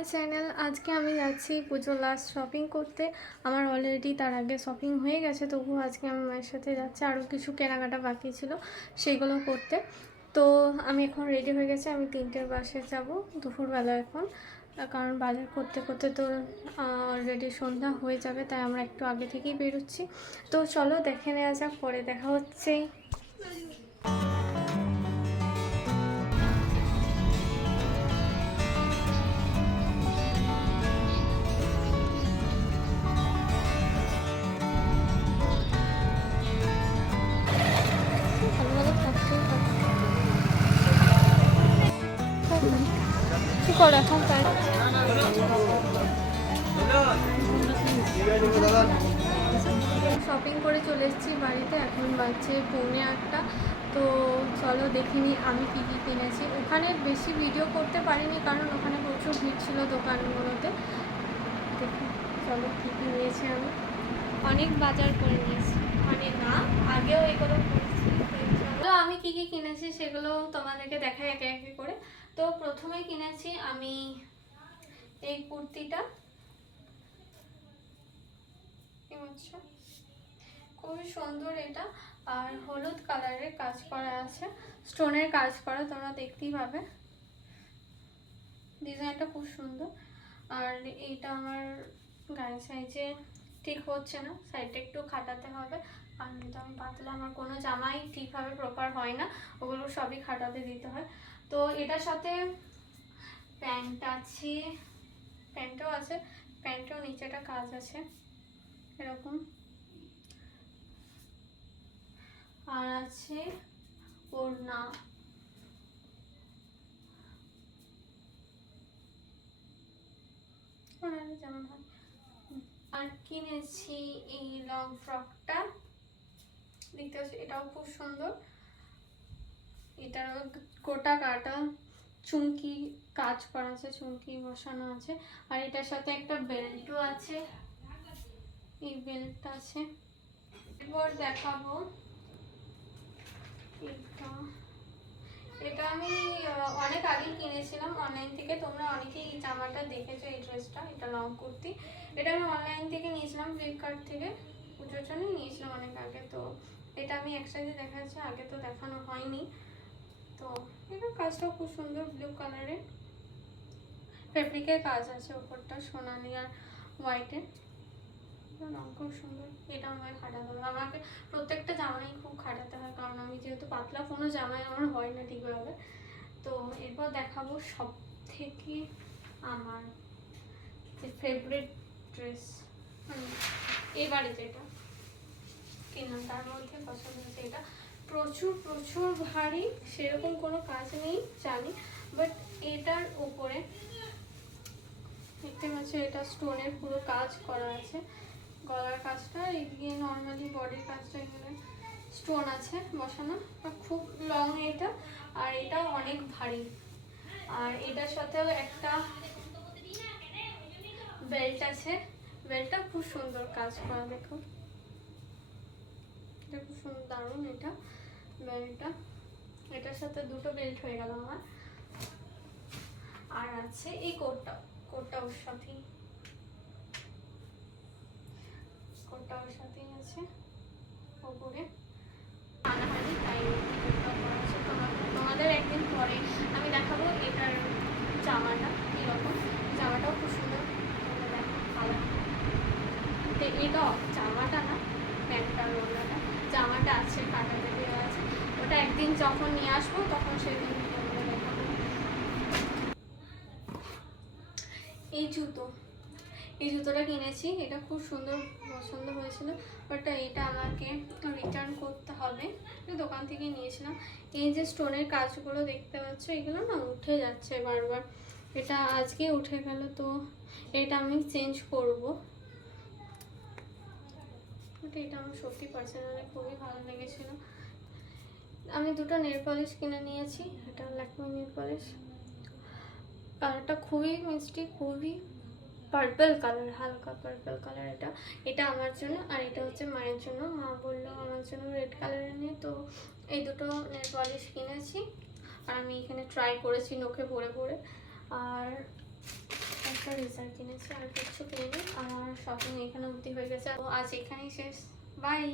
My channel. আজকে আমি যাচ্ছি পুজোর লাস্ট শপিং করতে। আমার অলরেডি তার আগে শপিং হয়ে গেছে, তবুও আজকে আমি মায়ের সাথে যাচ্ছি। আরও কিছু কেনাকাটা বাকি ছিল সেগুলো করতে। তো আমি এখন রেডি হয়ে গেছি। আমি 3টের বাসে যাব দুপুরবেলা এখন, কারণ বাজার করতে করতে তো অলরেডি সন্ধ্যা হয়ে যাবে, তাই আমরা একটু আগে থেকেই বেরোচ্ছি। তো চলো দেখে নেওয়া যাক, পরে দেখা হচ্ছে। কি করে এখন তাই শপিং করে চলে এসেছি বাড়িতে। এখন বাজছে 7:45। তো চলো দেখিনি আমি কী কী কিনেছি। ওখানে বেশি ভিডিও করতে পারিনি, কারণ ওখানে প্রচুর ভিড় ছিল দোকানগুলোতে। দেখি চলো কী কী নিয়েছি। আমি অনেক বাজার করে নিয়েছি, মানে না আগেও এগুলো করেছি। তো আমি কী কী কিনেছি সেগুলো তোমাদেরকে দেখাই একে একে করে। তো প্রথমে কিনেছি আমি এই কুর্তিটা, খুবই সুন্দর এটা, আর হলুদ কালারের কাজ করা আছে, স্টোনের কাজ করা, তোমরা দেখতেই পাবে। ডিজাইনটা খুব সুন্দর। আর এইটা আমার গায়ের সাইজে ঠিক হচ্ছে না, সাইডটা একটু খাটাতে হবে, কারণ এটা আমি পাতলা, আমার কোনো জামাই ঠিকভাবে প্রপার হয় না, ওগুলো সবই খাটাতে দিতে হয়। তো এটার সাথে প্যান্ট আছে, প্যান্টও আছে, প্যান্টেও নিচেটা কাজ আছে এরকম। আর আছে ওড়না, যেমন হয়। আর কিনেছি এই লং ফ্রকটা, দেখতে পাচ্ছি এটাও খুব সুন্দর। এটা গোটা কাটা চুমকি কাজ করা আছে, চুমকি বসানো আছে। আর এটার সাথে একটা বেল্টও আছে, এই বেল্ট আছে। এরপর দেখাবো এটা আমি অনেক আগে কিনেছিলাম অনলাইন থেকে। তোমরা অনেকেই এই জামাটা দেখেছো, এই ড্রেসটা, এটা লং কুর্তি। এটা আমি অনলাইন থেকে নিয়েছিলাম, ফ্লিপকার্ট থেকে, পুজোর জন্য নিয়েছিলাম অনেক আগে। তো এটা আমি একসাথে দেখাচ্ছি, আগে তো দেখানো হয়নি। তো এটা কাজটাও খুব সুন্দর, ব্লু কালারের ফেব্রিকের কাজ আছে, ওপরটা সোনালি আর হোয়াইটের, রঙ খুব সুন্দর। এটা আমায় খাটাতে হবে, আমাকে প্রত্যেকটা জামাই খুব খাটাতে হয়, কারণ আমি যেহেতু পাতলা, কোনো জামাই আমার হয় না ঠিকভাবে। তো এরপর দেখাবো সব থেকে আমার যে ফেভারিট ড্রেস, এবারে যেটা কিনলাম তার মধ্যে পছন্দ হয়েছে এটা। প্রচুর প্রচুর ভারী, সেরকম কোনো কাজ নেই জানি, বাট এটার উপরে দেখতে পাচ্ছ এটা স্টোনের পুরো কাজ করা আছে, গলার কাজটা, এদিকে নর্মালি বডির কাজটা, এখানে স্টোন আছে বসানো। খুব লং এটা, আর এটা অনেক ভারী। আর এটার সাথেও একটা বেল্ট আছে, বেল্টটা খুব সুন্দর কাজ করা, দেখো এটা খুব সুন্দর, দারুণ এটা বেল্টটা। এটার সাথে দুটো বেল্ট হয়ে গেল আমার। আর আছে এই কোটটা, কোটটা ওর সাথেই, কোটটা ওর সাথেই আছে ওপরে, আনা হয়নি তাই তোমাদের একদিন পরে আমি দেখাবো এটার জামাটা কীরকম। জামাটাও খুব সুন্দর, দেখো কালার। এটা জামাটা না, প্যান্টটা, ওড়নাটা, জামাটা আছে কাটাতে দেওয়া আছে, ওটা একদিন যখন নিয়ে আসবো তখন সেদিন দেখাবো। এই জুতো, এই জুতোটা কিনেছি, এটা খুব সুন্দর পছন্দ হয়েছিল, বাট এটা আমাকে রিটার্ন করতে হবে, দোকান থেকে নিয়েছিলাম। এই যে স্টোনের কাজগুলো দেখতে পাচ্ছ, এগুলো না উঠে যাচ্ছে বারবার, এটা আজকে উঠে গেল, তো এটা আমি চেঞ্জ করব। এটা আমার সত্যি পার্সোনালি খুবই ভালো লেগেছিলো। আমি দুটো নেল পলিশ কিনে নিয়েছি, এটা ল্যাকমি নেল পলিশ, কালারটা খুবই মিষ্টি, খুবই পার্পল কালার, হালকা পার্পল কালার। এটা এটা আমার জন্য, আর এটা হচ্ছে মায়ের জন্য। মা বললো আমার জন্য রেড কালারের নিয়ে, তো এই দুটো নেল পলিশ কিনেছি। আর আমি এখানে ট্রাই করেছি নখে ভরে ভরে। আর একটা রেজার কিনেছি, আর কিছু কিনিনি। আমার শপিং এখানে অবধি হয়ে গেছে। তো আজ এখানেই শেষ, বাই।